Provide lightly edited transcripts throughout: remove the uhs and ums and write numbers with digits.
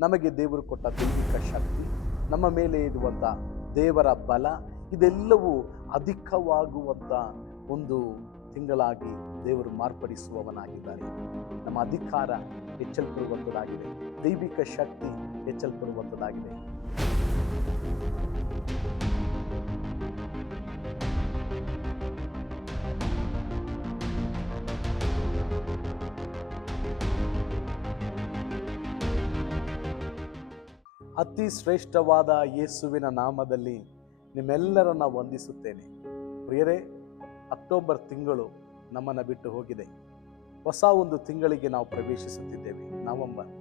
ನಮಗೆ ದೇವರು ಕೊಟ್ಟ ದೈವಿಕ ಶಕ್ತಿ, ನಮ್ಮ ಮೇಲೆ ಇರುವಂಥ ದೇವರ ಬಲ, ಇದೆಲ್ಲವೂ ಅಧಿಕವಾಗುವಂಥ ಒಂದು ತಿಂಗಳಾಗಿ ದೇವರು ಮಾರ್ಪಡಿಸುವವನಾಗಿದ್ದಾನೆ. ನಮ್ಮ ಅಧಿಕಾರ ಹೆಚ್ಚಲ್ಪಡುವಂಥದ್ದಾಗಿದೆ, ದೈವಿಕ ಶಕ್ತಿ ಹೆಚ್ಚಲ್ಪಡುವಂಥದ್ದಾಗಿದೆ. ಅತಿ ಶ್ರೇಷ್ಠವಾದ ಯೇಸುವಿನ ನಾಮದಲ್ಲಿ ನಿಮ್ಮೆಲ್ಲರನ್ನ ವಂದಿಸುತ್ತೇನೆ. ಪ್ರಿಯರೇ, ಅಕ್ಟೋಬರ್ ತಿಂಗಳು ನಮ್ಮನ್ನು ಬಿಟ್ಟು ಹೋಗಿದೆ. ಹೊಸ ಒಂದು ತಿಂಗಳಿಗೆ ನಾವು ಪ್ರವೇಶಿಸುತ್ತಿದ್ದೇವೆ, ನವೆಂಬರ್.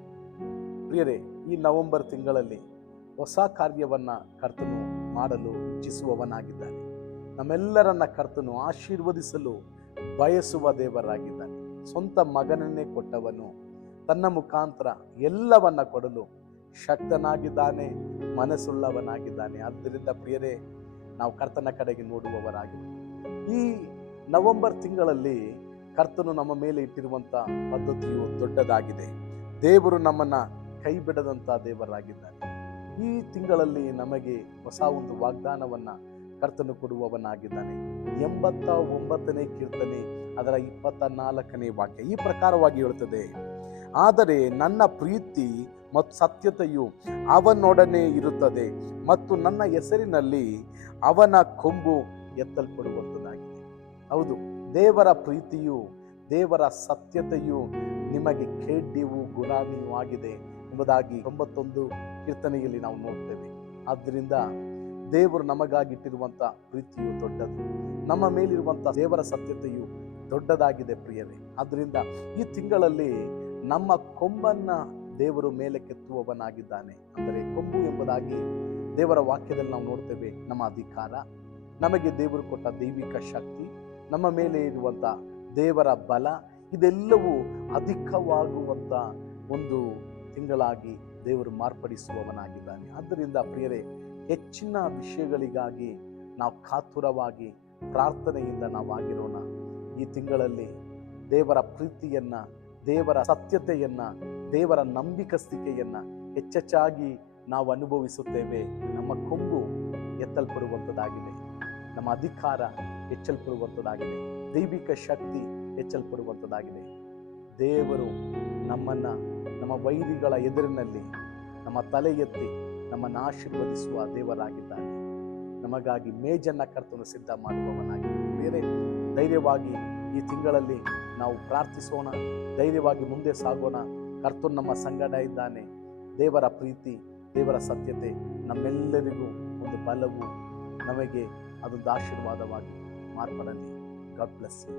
ಪ್ರಿಯರೇ, ಈ ನವೆಂಬರ್ ತಿಂಗಳಲ್ಲಿ ಹೊಸ ಕಾರ್ಯವನ್ನು ಕರ್ತನು ಮಾಡಲು ಇಚ್ಛಿಸುವವನಾಗಿದ್ದಾನೆ. ನಮ್ಮೆಲ್ಲರನ್ನ ಕರ್ತನು ಆಶೀರ್ವದಿಸಲು ಬಯಸುವ ದೇವರಾಗಿದ್ದಾನೆ. ಸ್ವಂತ ಮಗನನ್ನೇ ಕೊಟ್ಟವನು ತನ್ನ ಮುಖಾಂತರ ಎಲ್ಲವನ್ನ ಕೊಡಲು ಶಕ್ತನಾಗಿದ್ದಾನೆ, ಮನಸ್ಸುಳ್ಳವನಾಗಿದ್ದಾನೆ. ಆದ್ದರಿಂದ ಪ್ರಿಯರೇ, ನಾವು ಕರ್ತನ ಕಡೆಗೆ ನೋಡುವವರಾಗಿದೆ. ಈ ನವೆಂಬರ್ ತಿಂಗಳಲ್ಲಿ ಕರ್ತನು ನಮ್ಮ ಮೇಲೆ ಇಟ್ಟಿರುವಂಥ ಪದ್ಧತಿಯು ದೊಡ್ಡದಾಗಿದೆ. ದೇವರು ನಮ್ಮನ್ನ ಕೈ ಬಿಡದಂಥ ದೇವರಾಗಿದ್ದಾನೆ. ಈ ತಿಂಗಳಲ್ಲಿ ನಮಗೆ ಹೊಸ ಒಂದು ವಾಗ್ದಾನವನ್ನ ಕರ್ತನು ಕೊಡುವವನಾಗಿದ್ದಾನೆ. 89ನೇ ಕೀರ್ತನೆ ಅದರ 24ನೇ ವಾಕ್ಯ ಈ ಪ್ರಕಾರವಾಗಿ ಹೇಳುತ್ತದೆ: ಆದರೆ ನನ್ನ ಪ್ರೀತಿ ಮತ್ತು ಸತ್ಯತೆಯು ಅವನೊಡನೆ ಇರುತ್ತದೆ ಮತ್ತು ನನ್ನ ಹೆಸರಿನಲ್ಲಿ ಅವನ ಕೊಂಬು ಎತ್ತಲ್ಪಡುವಂಥದ್ದಾಗಿದೆ. ಹೌದು, ದೇವರ ಪ್ರೀತಿಯು, ದೇವರ ಸತ್ಯತೆಯು ನಿಮಗೆ ಖೇಡ್ಯವು ಗುಲಾಮಿಯೂ ಆಗಿದೆ ಎಂಬುದಾಗಿ 91 ಕೀರ್ತನೆಯಲ್ಲಿ ನಾವು ನೋಡ್ತೇವೆ. ಆದ್ದರಿಂದ ದೇವರು ನಮಗಾಗಿಟ್ಟಿರುವಂಥ ಪ್ರೀತಿಯು ದೊಡ್ಡದು, ನಮ್ಮ ಮೇಲಿರುವಂಥ ದೇವರ ಸತ್ಯತೆಯು ದೊಡ್ಡದಾಗಿದೆ ಪ್ರಿಯರೇ. ಆದ್ದರಿಂದ ಈ ತಿಂಗಳಲ್ಲಿ ನಮ್ಮ ಕೊಂಬನ್ನ ದೇವರು ಮೇಲೆ ಕೆತ್ತುವವನಾಗಿದ್ದಾನೆ. ಅಂದರೆ ಕೊಂಬು ಎಂಬುದಾಗಿ ದೇವರ ವಾಕ್ಯದಲ್ಲಿ ನಾವು ನೋಡ್ತೇವೆ. ನಮ್ಮ ಅಧಿಕಾರ, ನಮಗೆ ದೇವರು ಕೊಟ್ಟ ದೈವಿಕ ಶಕ್ತಿ, ನಮ್ಮ ಮೇಲೆ ಇರುವಂಥ ದೇವರ ಬಲ, ಇದೆಲ್ಲವೂ ಅಧಿಕವಾಗುವಂಥ ಒಂದು ತಿಂಗಳಾಗಿ ದೇವರು ಮಾರ್ಪಡಿಸುವವನಾಗಿದ್ದಾನೆ. ಆದ್ದರಿಂದ ಪ್ರಿಯರೇ, ಹೆಚ್ಚಿನ ವಿಷಯಗಳಿಗಾಗಿ ನಾವು ಕಾತುರವಾಗಿ ಪ್ರಾರ್ಥನೆಯಿಂದ ನಾವಾಗಿರೋಣ. ಈ ತಿಂಗಳಲ್ಲಿ ದೇವರ ಪ್ರೀತಿಯನ್ನ, ದೇವರ ಸತ್ಯತೆಯನ್ನ, ದೇವರ ನಂಬಿಕಸ್ತಿಕೆಯನ್ನ ಹೆಚ್ಚೆಚ್ಚಾಗಿ ನಾವು ಅನುಭವಿಸುತ್ತೇವೆ. ನಮ್ಮ ಕೊಂಬು ಎತ್ತಲ್ಪಡುವಂಥದ್ದಾಗಿದೆ, ನಮ್ಮ ಅಧಿಕಾರ ಹೆಚ್ಚಲ್ಪಡುವಂಥದ್ದಾಗಿದೆ, ದೈವಿಕ ಶಕ್ತಿ ಹೆಚ್ಚಲ್ಪಡುವಂಥದ್ದಾಗಿದೆ. ದೇವರು ನಮ್ಮನ್ನ ನಮ್ಮ ವೈರಿಗಳ ಎದುರಿನಲ್ಲಿ ನಮ್ಮ ತಲೆ ಎತ್ತಿ ನಮ್ಮನ್ನು ಆಶೀರ್ವದಿಸುವ ದೇವರಾಗಿದ್ದಾನೆ. ನಮಗಾಗಿ ಮೇಜನ್ನ ಕರ್ತನು ಸಿದ್ಧ ಮಾಡುವವನಾಗಿದೆ. ಬೇರೆ ಧೈರ್ಯವಾಗಿ ಈ ತಿಂಗಳಲ್ಲಿ ನಾವು ಪ್ರಾರ್ಥಿಸೋಣ, ಧೈರ್ಯವಾಗಿ ಮುಂದೆ ಸಾಗೋಣ. ಕರ್ತನು ನಮ್ಮ ಸಂಗಡ ಇದ್ದಾನೆ. ದೇವರ ಪ್ರೀತಿ, ದೇವರ ಸತ್ಯತೆ ನಮ್ಮೆಲ್ಲರಿಗೂ ಒಂದು ಬಲವು, ನಮಗೆ ಅದೊಂದು ಆಶೀರ್ವಾದವಾಗಿ ಮಾರ್ಪಡಲಿ. God bless you.